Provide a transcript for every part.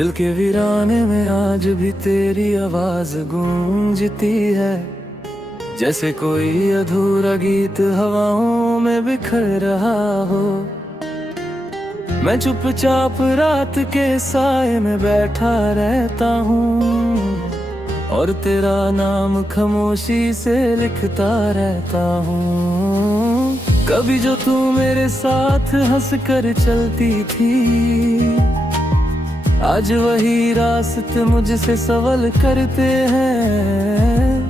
दिल के वीराने में आज भी तेरी आवाज गूंजती है, जैसे कोई अधूरा गीत हवाओं में बिखर रहा हो। मैं चुपचाप रात के साए में बैठा रहता हूँ और तेरा नाम खामोशी से लिखता रहता हूँ। कभी जो तू मेरे साथ हंस कर चलती थी, आज वही रास्ते मुझसे सवाल करते हैं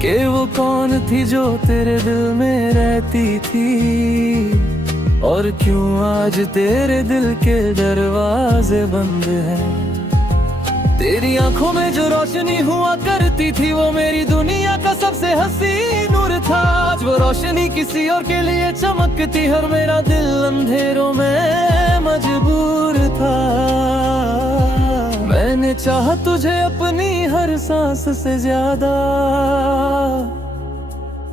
कि वो कौन थी जो तेरे दिल में रहती थी, और क्यों आज तेरे दिल के दरवाजे बंद हैं। तेरी आंखों में जो रोशनी हुआ करती थी, वो मेरी दुनिया का सबसे हसीन नूर था। आज वो रोशनी किसी और के लिए चमकती है और मेरा दिल अंधेरों में मजबूर था। मैंने चाहा तुझे अपनी हर सांस से ज्यादा,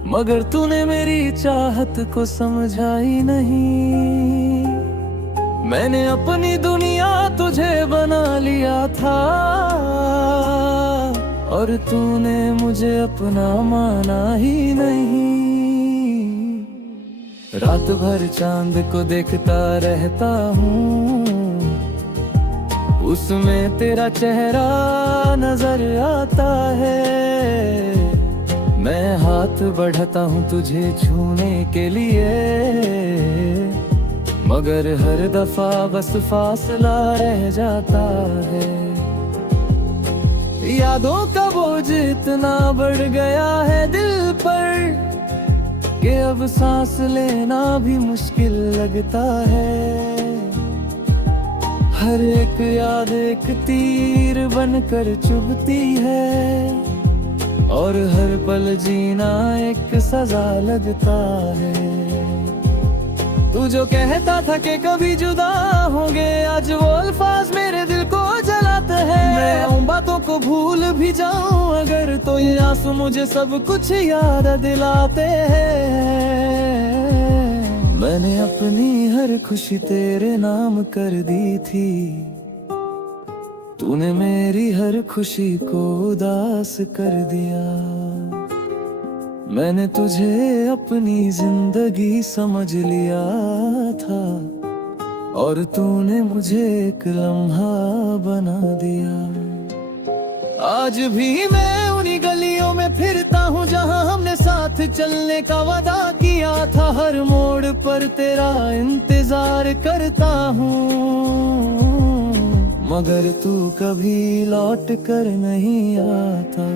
मगर तूने मेरी चाहत को समझा ही नहीं। मैंने अपनी दुनिया तुझे बना लिया था और तूने मुझे अपना माना ही नहीं। रात भर चांद को देखता रहता हूँ, उसमें तेरा चेहरा नजर आता है। मैं हाथ बढ़ाता हूँ तुझे छूने के लिए, मगर हर दफा बस फासला रह जाता है। यादों का बोझ इतना बढ़ गया है दिल पर कि अब सांस लेना भी मुश्किल लगता है। हर एक याद एक तीर बनकर चुभती है और हर पल जीना एक सजा लगता है। तू जो कहता था कि कभी जुदा होंगे, आज वो अल्फाज मेरे दिल को जलाते हैं। मैं उन बातों को भूल भी जाऊं अगर, तो ये आंसू मुझे सब कुछ याद दिलाते हैं। मैंने अपनी हर खुशी तेरे नाम कर दी थी, तूने मेरी हर खुशी को उदास कर दिया। मैंने तुझे अपनी जिंदगी समझ लिया था और तूने मुझे एक लम्हा बना दिया। आज भी मैं उन्हीं गलियों में फिरता हूँ जहाँ हमने साथ चलने का वादा किया था। हर मोड़ पर तेरा इंतजार करता हूँ, मगर तू कभी लौट कर नहीं आता।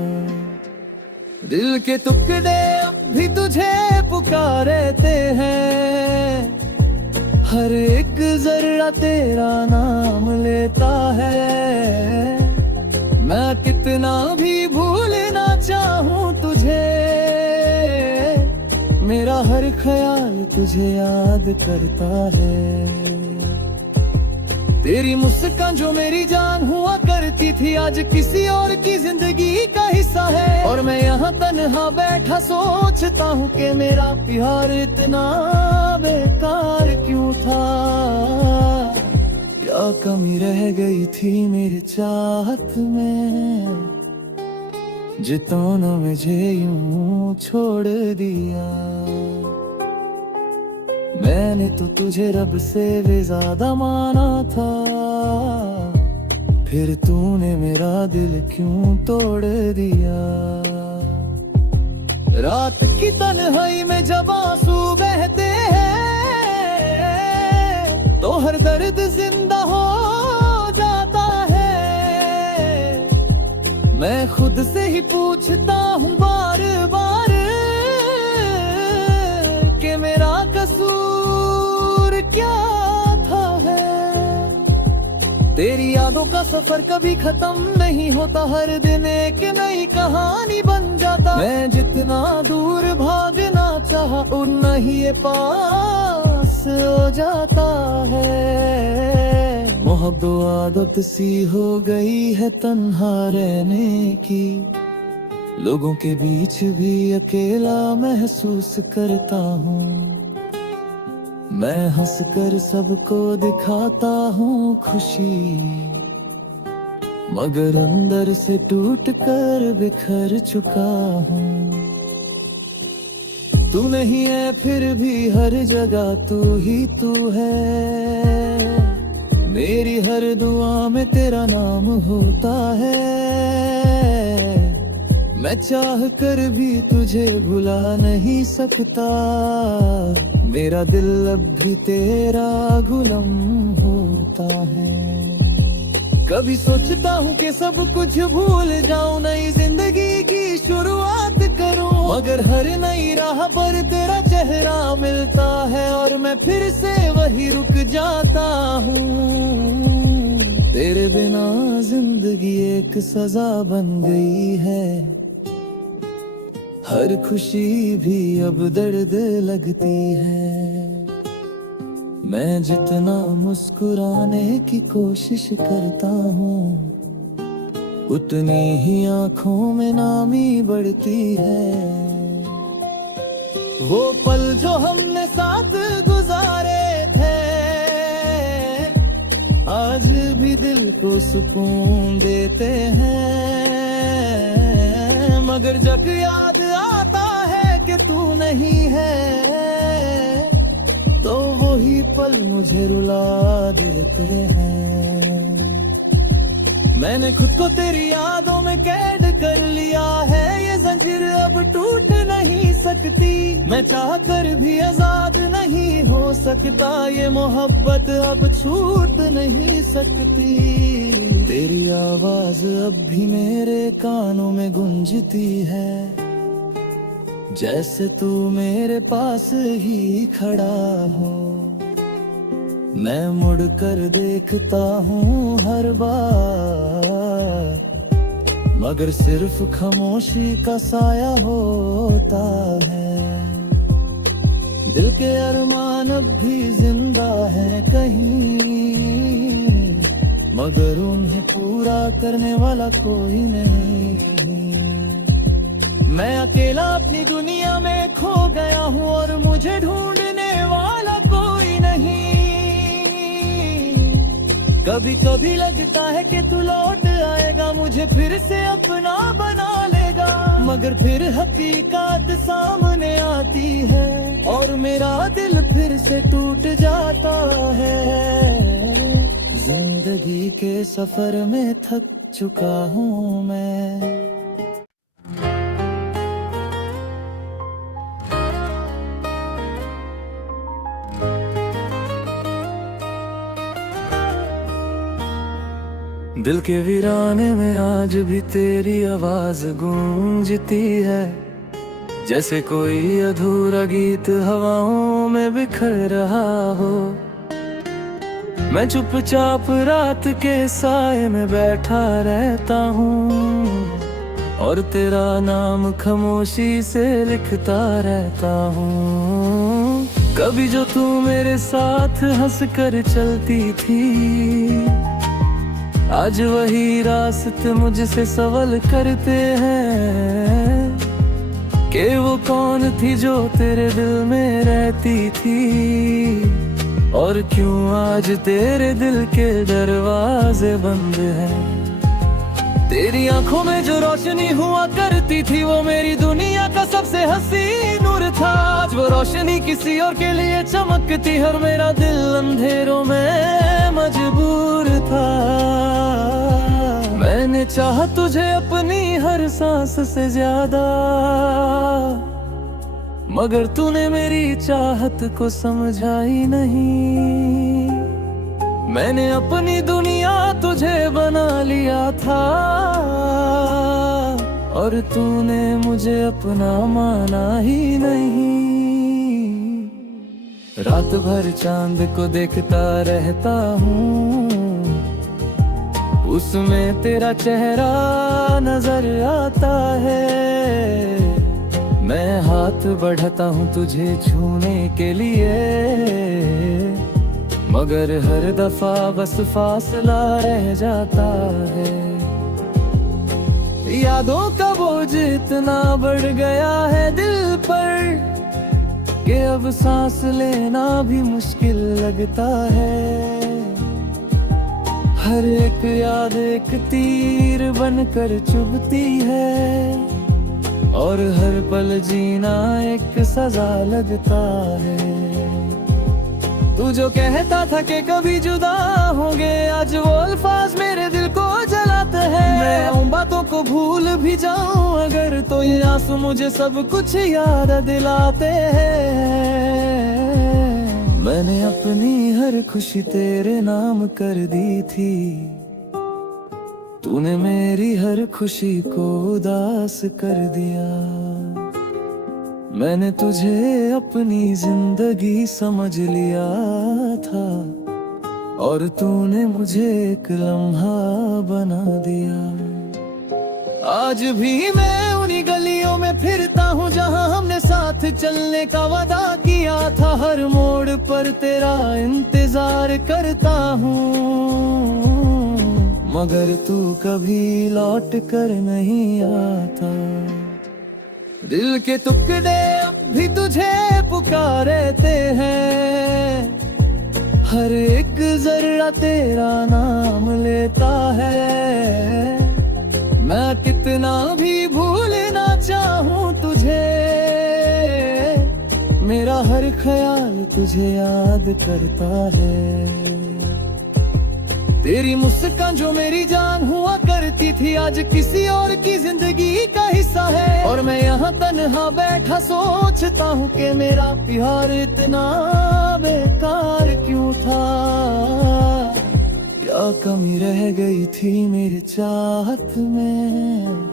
दिल के टुकड़े अब भी तुझे पुकारते हैं, हर एक जर्रा तेरा नाम लेता है। मैं कितना भी भूलना चाहूँ तुझे, मेरा हर ख्याल तुझे याद करता है। तेरी मुस्कान जो मेरी जान हुआ करती थी, आज किसी और की जिंदगी का हिस्सा है। और मैं यहाँ तन्हा बैठा सोचता हूँ कि मेरा प्यार इतना बेकार क्यों था। क्या कमी रह गई थी मेरी चाहत में, जितनों ने मुझे यूं छोड़ दिया। मैंने तो तुझे रब से भी ज्यादा माना था, फिर तूने मेरा दिल क्यों तोड़ दिया। रात की तन्हाई में जब आंसू बहते हैं, तो हर दर्द जिंदा हो जाता है। मैं खुद से ही पूछता हूँ बार बार कि मेरा कसूर क्या था है। तेरी यादों का सफर कभी खत्म नहीं होता, हर दिन एक नई कहानी बन जाता। मैं जितना दूर भागना चाहा उतना ही ये पास हो जाता है। मोहब्बत आदत सी हो गई है तन्हा रहने की, लोगों के बीच भी अकेला महसूस करता हूँ। मैं हंसकर सबको दिखाता हूँ खुशी, मगर अंदर से टूट कर बिखर चुका हूँ। तू नहीं है फिर भी हर जगह तू ही तू है। मेरी हर दुआ में तेरा नाम होता है। मैं चाह कर भी तुझे भुला नहीं सकता। मेरा दिल अब भी तेरा गुलाम होता है। कभी सोचता हूँ कि सब कुछ भूल जाऊं, नई जिंदगी की शुरुआत करूं, मगर हर नई राह पर तेरा चेहरा मिलता है और मैं फिर से वही रुक जाता हूँ। तेरे बिना जिंदगी एक सजा बन गई है। हर खुशी भी अब दर्द लगती है। मैं जितना मुस्कुराने की कोशिश करता हूँ, उतनी ही आंखों में नामी बढ़ती है। वो पल जो हमने साथ गुजारे थे, आज भी दिल को सुकून देते हैं। मगर जब याद आता है कि तू नहीं है, तो वही पल मुझे रुला देते हैं। मैंने खुद को तेरी यादों में कैद कर लिया है। ये जंजीर अब टूट नहीं सकती। मैं चाह कर भी आजाद नहीं हो सकता। ये मोहब्बत अब छूट नहीं सकती। तेरी आवाज अब भी मेरे कानों में गूंजती है, जैसे तू मेरे पास ही खड़ा हो। मैं मुड़ कर देखता हूँ हर बार, मगर सिर्फ खामोशी का साया होता है। दिल के अरमान अब भी जिंदा है कहीं, मगर उन्हें पूरा करने वाला कोई नहीं। मैं अकेला अपनी दुनिया में खो गया हूँ और मुझे ढूंढने वाला कोई नहीं। कभी कभी लगता है कि तू लौट आएगा, मुझे फिर से अपना बना लेगा, मगर फिर हकीकत सामने आती है और मेरा दिल फिर से टूट जाता है। जिंदगी के सफर में थक चुका हूँ मैं। दिल के वीराने में आज भी तेरी आवाज गूंजती है, जैसे कोई अधूरा गीत हवाओं में बिखर रहा हो। मैं चुपचाप रात के साए में बैठा रहता हूँ और तेरा नाम खामोशी से लिखता रहता हूँ। कभी जो तू मेरे साथ हंस कर चलती थी, आज वही रास्ते मुझसे सवाल करते हैं कि वो कौन थी जो तेरे दिल में रहती थी, और क्यों आज तेरे दिल के दरवाजे बंद हैं। तेरी आंखों में जो रोशनी हुआ करती थी, वो मेरी दुनिया का सबसे हसीन नूर था। आज वो रोशनी किसी और के लिए चमकती है और मेरा दिल अंधेरों में मजबूर था। मैंने चाहा तुझे अपनी हर सांस से ज्यादा, मगर तूने मेरी चाहत को समझा ही नहीं। मैंने अपनी दुनिया तुझे बना लिया था और तूने मुझे अपना माना ही नहीं। रात भर चांद को देखता रहता हूँ, उसमें तेरा चेहरा नजर आता है। मैं हाथ बढ़ाता हूँ तुझे छूने के लिए, मगर हर दफा बस फासला रह जाता है। यादों का बोझ इतना बढ़ गया है दिल पर कि अब सांस लेना भी मुश्किल लगता है। हर एक याद एक तीर बनकर चुभती है, और हर पल जीना एक सजा लगता है। तू जो कहता था कि कभी जुदा होंगे, आज वो अल्फाज मेरे दिल को जलाते हैं। मैं उन बातों को भूल भी जाऊं अगर, तो ये आंसू मुझे सब कुछ याद दिलाते हैं। मैंने अपनी हर खुशी तेरे नाम कर दी थी, तूने मेरी हर खुशी को उदास कर दिया। मैंने तुझे अपनी जिंदगी समझ लिया था, और तूने मुझे एक लम्हा बना दिया। आज भी मैं उन्हीं गलियों में फिरता हूँ जहाँ हमने साथ चलने का वादा किया था। हर मोड़ पर तेरा इंतजार करता हूँ, मगर तू कभी लौट कर नहीं आता। दिल के टुकड़े अब भी तुझे पुकारते हैं, हर एक जर्रा तेरा नाम लेता है। मैं कितना भी भूलना चाहूँ तुझे, मेरा हर ख्याल तुझे याद करता है। तेरी मुस्कान जो मेरी जान हुआ करती थी, आज किसी और की जिंदगी का हिस्सा है। और मैं यहाँ तन्हा बैठा सोचता हूँ कि मेरा प्यार इतना बेकार क्यों था। क्या कमी रह गई थी मेरी चाहत में,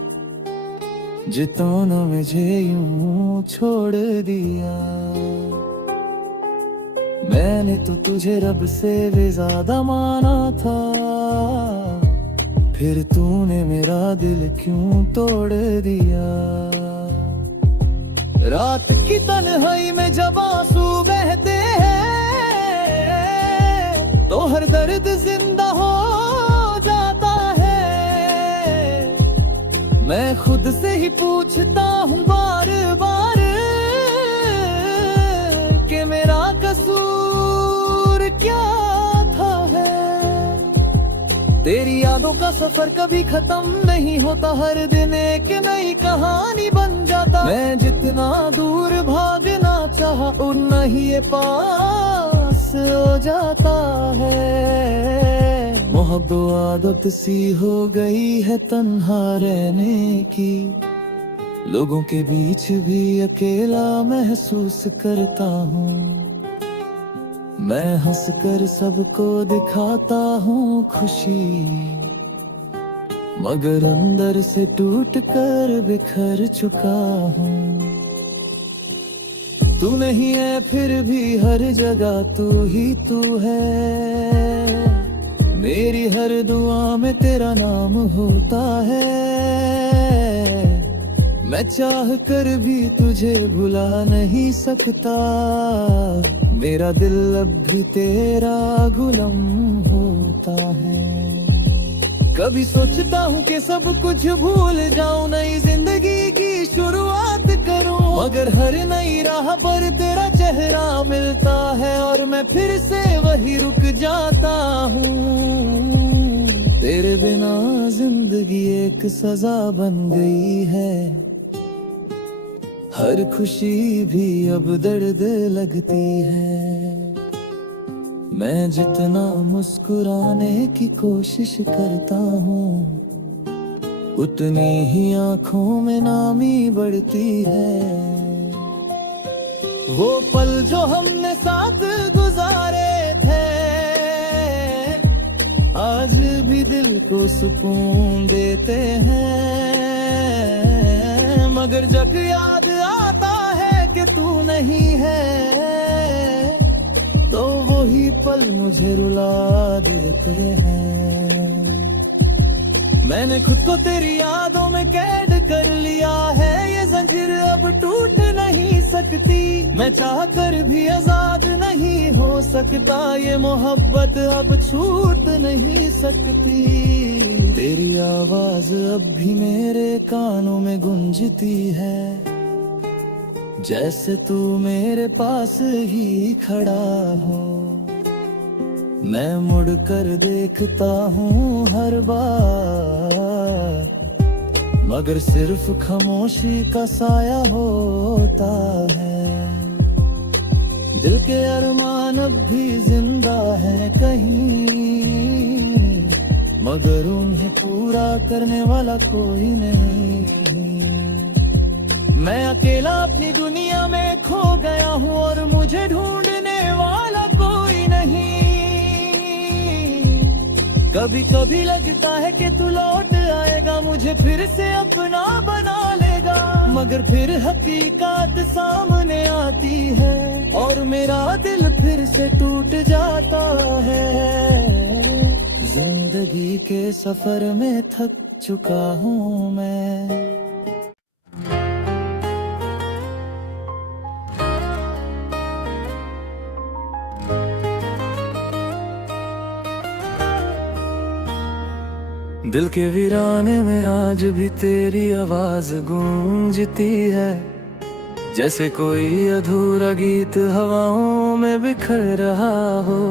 जितनों ने मुझे यूं छोड़ दिया। मैंने तो तुझे रब से भी ज्यादा माना था, फिर तूने मेरा दिल क्यों तोड़ दिया। रात की तन्हाई में जब आंसू बहते हैं, तो हर दर्द जिंदा हो जाता है। मैं खुद से ही पूछता हूँ बार बार कि मेरा कसूर क्या था है। तेरी यादों का सफर कभी खत्म नहीं होता, हर दिन एक नई कहानी बन जाता। मैं जितना दूर भागना चाहा उतना ही ये पास हो जाता है। मोहब्बत आदत सी हो गई है तन्हा रहने की, लोगों के बीच भी अकेला महसूस करता हूँ। मैं हंसकर सबको दिखाता हूँ खुशी, मगर अंदर से टूट कर बिखर चुका हूँ। तू नहीं है फिर भी हर जगह तू ही तू है, मेरी हर दुआ में तेरा नाम होता है। मैं चाह कर भी तुझे भुला नहीं सकता, मेरा दिल अब भी तेरा गुलाम होता है। कभी सोचता हूँ कि सब कुछ भूल जाऊं, नई जिंदगी की शुरुआत करूं, मगर हर नई राह पर तेरा चेहरा मिलता है और मैं फिर से वही रुक जाता हूँ। तेरे बिना जिंदगी एक सजा बन गई है, हर खुशी भी अब दर्द लगती है। मैं जितना मुस्कुराने की कोशिश करता हूँ, उतनी ही आंखों में नामी बढ़ती है। वो पल जो हमने साथ गुजारे थे, आज भी दिल को सुकून देते हैं। मगर जब याद आता है कि तू नहीं है, तो वही पल मुझे रुला देते हैं। मैंने खुद को तेरी यादों में कैद कर लिया है, ये जंजीर अब टूट नहीं सकती। मैं चाह कर भी आजाद नहीं हो सकता, ये मोहब्बत अब छूट नहीं सकती। तेरी आवाज अब भी मेरे कानों में गूंजती है, जैसे तू मेरे पास ही खड़ा हो। मैं मुड़ कर देखता हूँ हर बार, मगर सिर्फ खामोशी का साया होता है। दिल के अरमान अब भी जिंदा है कहीं, मगर उन्हें पूरा करने वाला कोई नहीं। मैं अकेला अपनी दुनिया में खो गया हूँ और मुझे ढूंढने वाला कोई नहीं। कभी कभी लगता है कि तू लौट आएगा, मुझे फिर से अपना बना लेगा, मगर फिर हकीकत सामने आती है और मेरा दिल फिर से टूट जाता है। जिंदगी के सफर में थक चुका हूँ मैं। दिल के वीराने में आज भी तेरी आवाज गूंजती है, जैसे कोई अधूरा गीत हवाओं में बिखर रहा हो।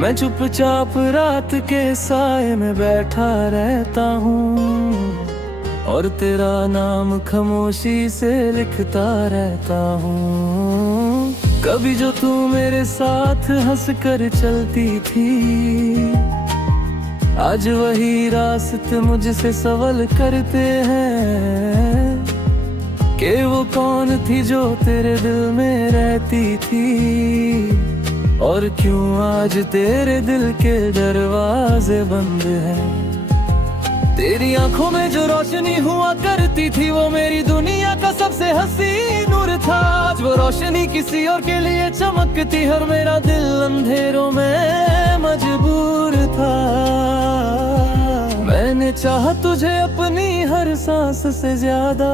मैं चुपचाप रात के साए में बैठा रहता हूँ और तेरा नाम खामोशी से लिखता रहता हूँ। कभी जो तू मेरे साथ हंस कर चलती थी, आज वही रास्ते मुझसे सवाल करते हैं कि वो कौन थी जो तेरे दिल में रहती थी, और क्यों आज तेरे दिल के दरवाजे बंद हैं। तेरी आंखों में जो रोशनी हुआ करती थी, वो मेरी दुनिया का सबसे हसीन नूर था। आज वो रोशनी किसी और के लिए चमकती है और मेरा दिल अंधेरों में मजबूर था। मैंने चाहा तुझे अपनी हर सांस से ज्यादा,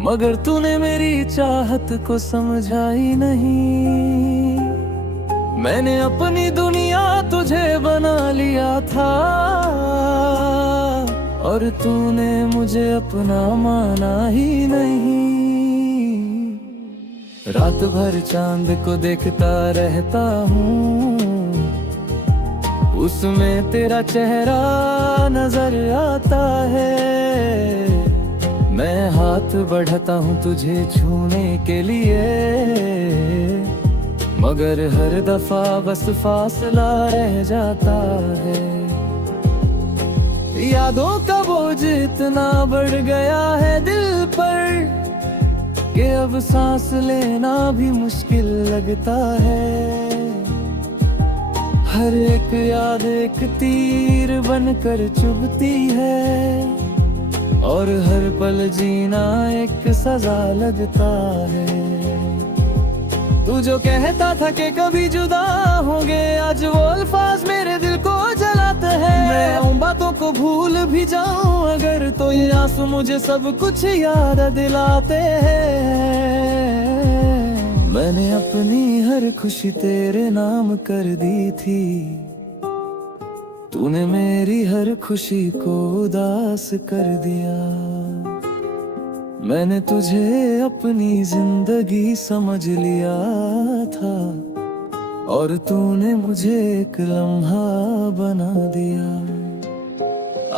मगर तूने मेरी चाहत को समझा ही नहीं। मैंने अपनी दुनिया तुझे बना लिया था और तूने मुझे अपना माना ही नहीं। रात भर चांद को देखता रहता हूँ, उसमें तेरा चेहरा नजर आता है। मैं हाथ बढ़ाता हूँ तुझे छूने के लिए, मगर हर दफा बस फासला रह जाता है। यादों का बोझ इतना बढ़ गया है दिल पर कि अब सांस लेना भी मुश्किल लगता है। हर एक याद एक तीर बनकर चुभती है और हर पल जीना एक सजा लगता है। तू जो कहता था कि कभी जुदा होंगे, आज वो अल्फाज मेरे दिल को जलाते हैं। मैं उन बातों को भूल भी जाऊं अगर, तो ये आंसू मुझे सब कुछ याद दिलाते हैं। मैंने अपनी हर खुशी तेरे नाम कर दी थी, तूने मेरी हर खुशी को उदास कर दिया। मैंने तुझे अपनी जिंदगी समझ लिया था और तूने मुझे एक लम्हा बना दिया।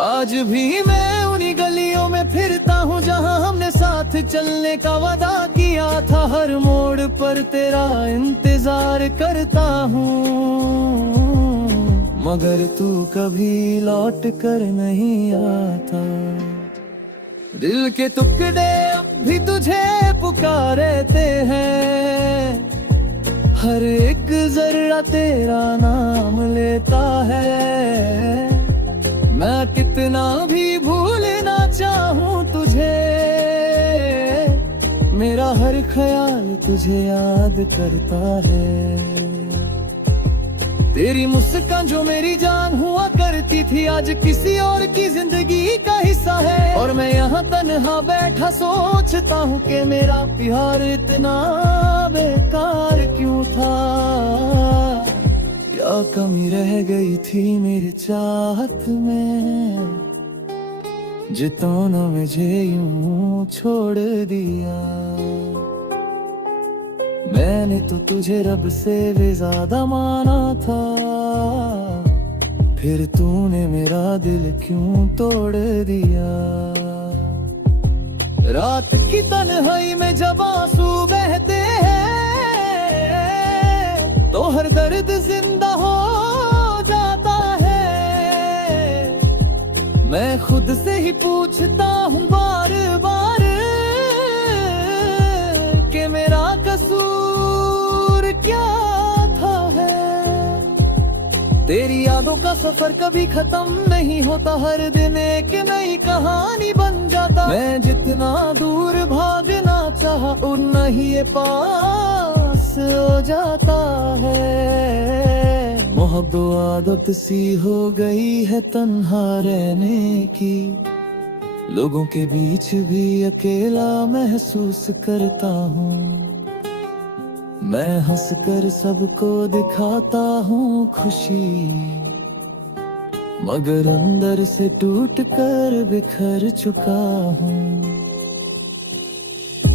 आज भी मैं उन्हीं गलियों में फिरता हूँ जहाँ हमने साथ चलने का वादा किया था। हर मोड़ पर तेरा इंतजार करता हूँ, मगर तू कभी लौट कर नहीं आता। दिल के टुकड़े अब भी तुझे पुकारते हैं, हर एक जर्रा तेरा नाम लेता है। मैं कितना भी भूलना चाहूँ तुझे, मेरा हर ख्याल तुझे याद करता है। तेरी मुस्कान जो मेरी जान हुआ करती थी, आज किसी और की जिंदगी का हिस्सा है। और मैं यहाँ तन्हा बैठा सोचता हूँ कि मेरा प्यार इतना बेकार क्यों था। क्या कमी रह गई थी मेरी चाहत में, जो तूने मुझे यूं छोड़ दिया। मैंने तो तुझे रब से भी ज्यादा माना था, फिर तूने मेरा दिल क्यों तोड़ दिया। रात की तन्हाई में जब आंसू बहते हैं तो हर दर्द जिंदा हो जाता है। मैं खुद से ही पूछता हूँ बार बार कि मेरा कसूर क्या था है। तेरी यादों का सफर कभी खत्म नहीं होता, हर दिन एक नई कहानी बन जाता। मैं जितना दूर भागना चाहा उतना ही ये पास हो जाता है। मोहब्बत आदत सी हो गई है तन्हा रहने की, लोगों के बीच भी अकेला महसूस करता हूँ। मैं हंसकर सबको दिखाता हूँ खुशी, मगर अंदर से टूट कर बिखर चुका हूँ।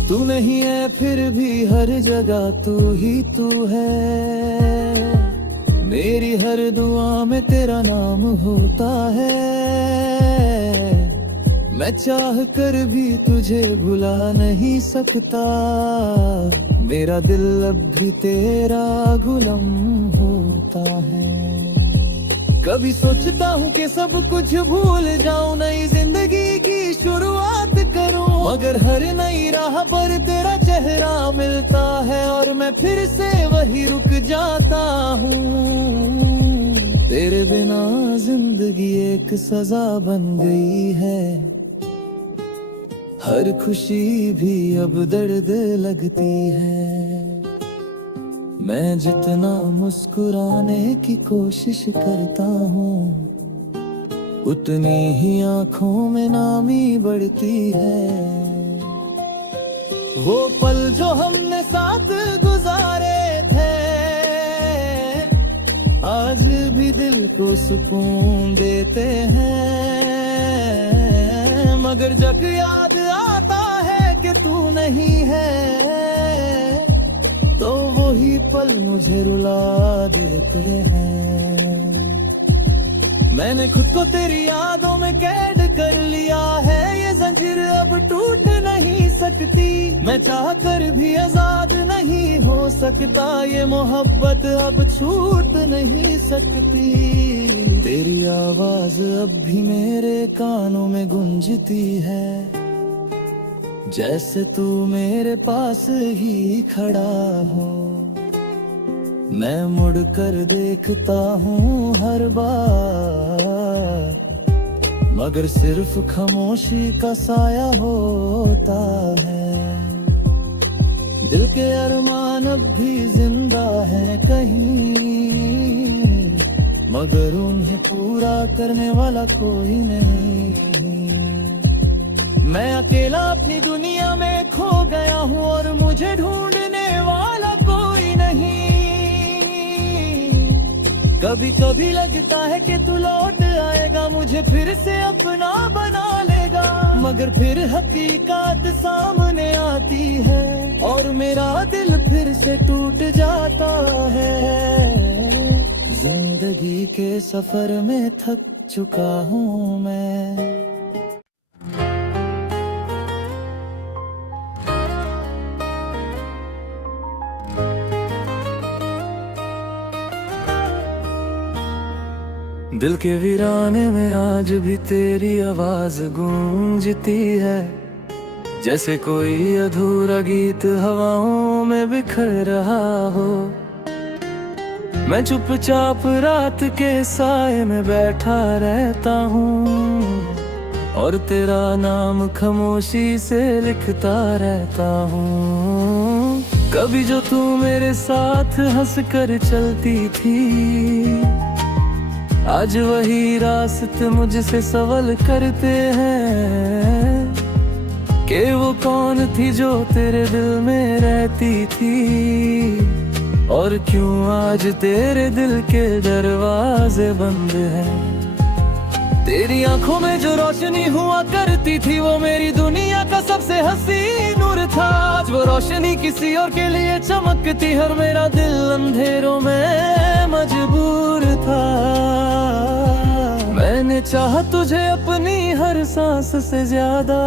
तू नहीं है फिर भी हर जगह तू ही तू है, मेरी हर दुआ में तेरा नाम होता है। मैं चाह कर भी तुझे भुला नहीं सकता, मेरा दिल अब भी तेरा गुलाम होता है। कभी सोचता हूँ कि सब कुछ भूल जाऊं, नई जिंदगी की शुरुआत करूं, मगर हर नई राह पर तेरा चेहरा मिलता है और मैं फिर से वही रुक जाता हूँ। तेरे बिना जिंदगी एक सजा बन गई है, हर खुशी भी अब दर्द लगती है। मैं जितना मुस्कुराने की कोशिश करता हूँ उतनी ही आंखों में नामी बढ़ती है। वो पल जो हमने साथ गुजारे थे आज भी दिल को सुकून देते हैं, मगर जब याद आता है कि तू नहीं है तो वही पल मुझे रुला देते हैं। मैंने खुद को तेरी यादों में कैद कर लिया है, ये जंजीर अब टूट नहीं सकती। मैं चाह कर भी आजाद नहीं हो सकता, ये मोहब्बत अब छूट नहीं सकती। तेरी आवाज अब भी मेरे कानों में गूंजती है, जैसे तू मेरे पास ही खड़ा हो। मैं मुड़ कर देखता हूँ हर बार, मगर सिर्फ खामोशी का साया होता है। दिल के अरमान अब भी जिंदा है कहीं, मगर उन्हें पूरा करने वाला कोई नहीं। मैं अकेला अपनी दुनिया में खो गया हूँ और मुझे ढूंढने वाला कोई नहीं। कभी कभी लगता है कि तू लौट आएगा, मुझे फिर से अपना बना लेगा, मगर फिर हकीकत सामने आती है और मेरा दिल फिर से टूट जाता है। जिंदगी के सफर में थक चुका हूँ मैं। दिल के वीराने में आज भी तेरी आवाज गूंजती है, जैसे कोई अधूरा गीत हवाओं में बिखर रहा हो। मैं चुपचाप रात के साए में बैठा रहता हूँ और तेरा नाम खामोशी से लिखता रहता हूँ। कभी जो तू मेरे साथ हंस कर चलती थी, आज वही रास्ते मुझसे सवाल करते हैं कि वो कौन थी जो तेरे दिल में रहती थी, और क्यों आज तेरे दिल के दरवाजे बंद हैं। तेरी आंखों में जो रोशनी हुआ करती थी वो मेरी दुनिया का सबसे हसीन नूर था, आज वो रोशनी किसी और के लिए चमकती, हर मेरा दिल अंधेरों में मजबूर था। मैंने चाहा तुझे अपनी हर सांस से ज्यादा,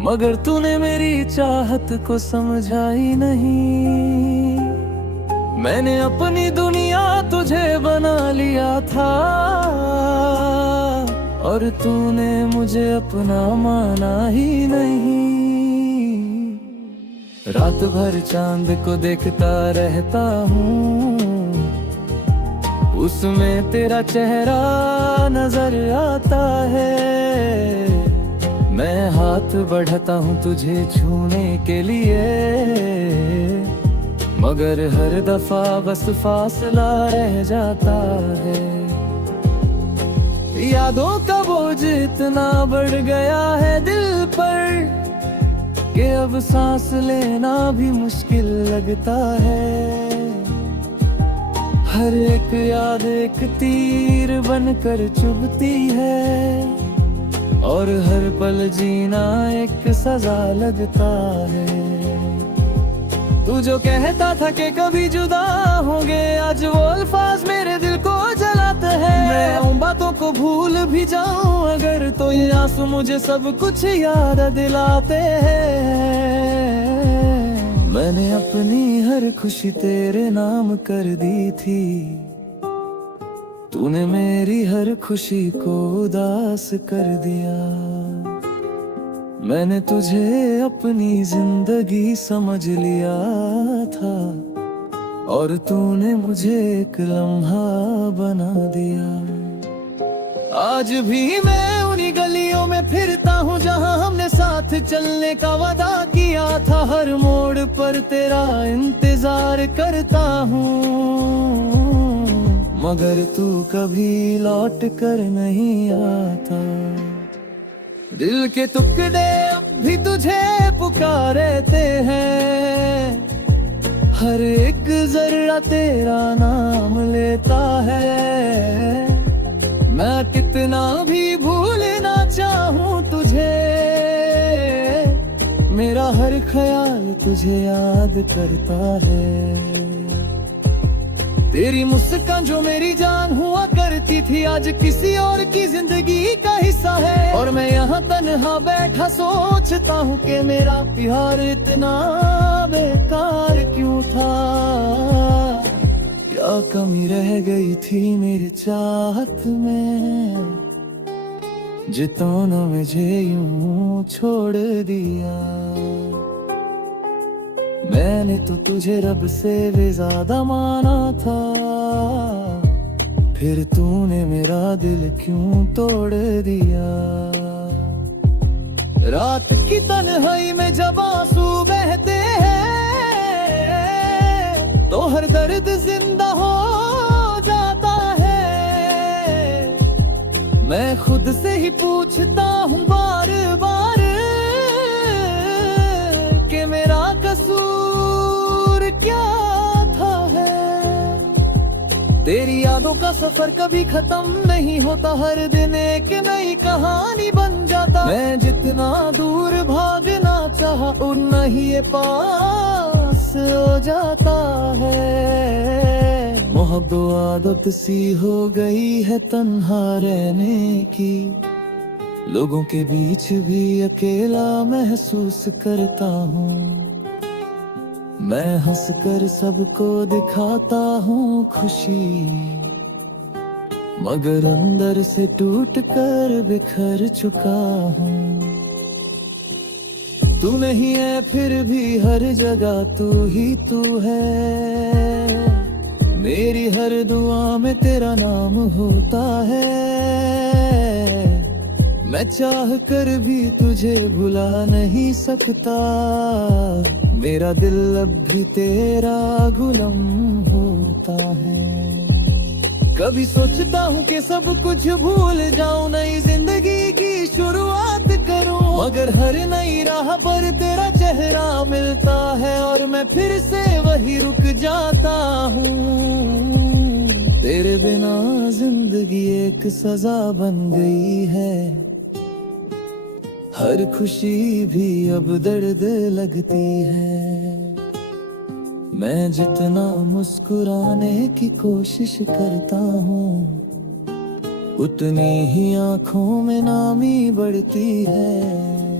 मगर तूने मेरी चाहत को समझा ही नहीं। मैंने अपनी दुनिया तुझे बना लिया था, और तूने मुझे अपना माना ही नहीं। रात भर चांद को देखता रहता हूँ, उसमें तेरा चेहरा नजर आता है। मैं हाथ बढ़ाता हूँ तुझे छूने के लिए, मगर हर दफा बस फासला रह जाता है। यादों का बोझ इतना बढ़ गया है दिल पर, कि अब सांस लेना भी मुश्किल लगता है। हर एक याद एक तीर बनकर चुभती है, और हर पल जीना एक सजा लगता है। तू जो कहता था कि कभी जुदा होंगे, आज वो अल्फाज मेरे दिल को जलाते हैं। मैं उन बातों को भूल भी जाऊं अगर, तो ये आंसू मुझे सब कुछ याद दिलाते हैं। मैंने अपनी हर खुशी तेरे नाम कर दी थी, तूने मेरी हर खुशी को उदास कर दिया। मैंने तुझे अपनी जिंदगी समझ लिया था, और तूने मुझे एक लम्हा बना दिया। आज भी मैं उन्हीं गलियों में फिरता हूँ जहाँ हमने साथ चलने का वादा किया था। हर मोड़ पर तेरा इंतजार करता हूँ, मगर तू कभी लौट कर नहीं आता। दिल के टुकड़े अब भी तुझे पुकारते हैं, हर एक जर्रा तेरा नाम लेता है। मैं कितना भी भूलना चाहूँ तुझे, मेरा हर ख्याल तुझे याद करता है। तेरी मुस्कान जो मेरी जान हुआ करती थी, आज किसी और की जिंदगी का हिस्सा है। और मैं यहाँ तन्हा बैठा सोचता हूँ कि मेरा प्यार इतना बेकार क्यों था। क्या कमी रह गई थी मेरी चाहत में, जो तूने मुझे यूं छोड़ दिया। मैंने तो तुझे रब से भी ज्यादा माना था, फिर तूने मेरा दिल क्यों तोड़ दिया। रात की तन्हाई में जब आंसू बहते हैं, तो हर दर्द जिंदा हो जाता है। मैं खुद से ही पूछता हूँ बार बार, कि मेरा कसूर क्या था है। तेरी यादों का सफर कभी खत्म नहीं होता, हर दिन एक नई कहानी बन जाता। मैं जितना दूर भागना चाहा, उतना ही ये पास हो जाता है। मोहब्बत आदत सी हो गई है तन्हा रहने की, लोगों के बीच भी अकेला महसूस करता हूँ। मैं हंसकर सबको दिखाता हूँ खुशी, मगर अंदर से टूट कर बिखर चुका हूँ। तू नहीं है फिर भी हर जगह तू ही तू है, मेरी हर दुआ में तेरा नाम होता है। मैं चाह कर भी तुझे भुला नहीं सकता, मेरा दिल अब भी तेरा गुलाम होता है। कभी सोचता हूँ कि सब कुछ भूल जाऊं, नई जिंदगी की शुरुआत करूं, मगर हर नई राह पर तेरा चेहरा मिलता है, और मैं फिर से वही रुक जाता हूँ। तेरे बिना जिंदगी एक सजा बन गई है, हर खुशी भी अब दर्द लगती है। मैं जितना मुस्कुराने की कोशिश करता हूँ, उतनी ही आंखों में नामी बढ़ती है।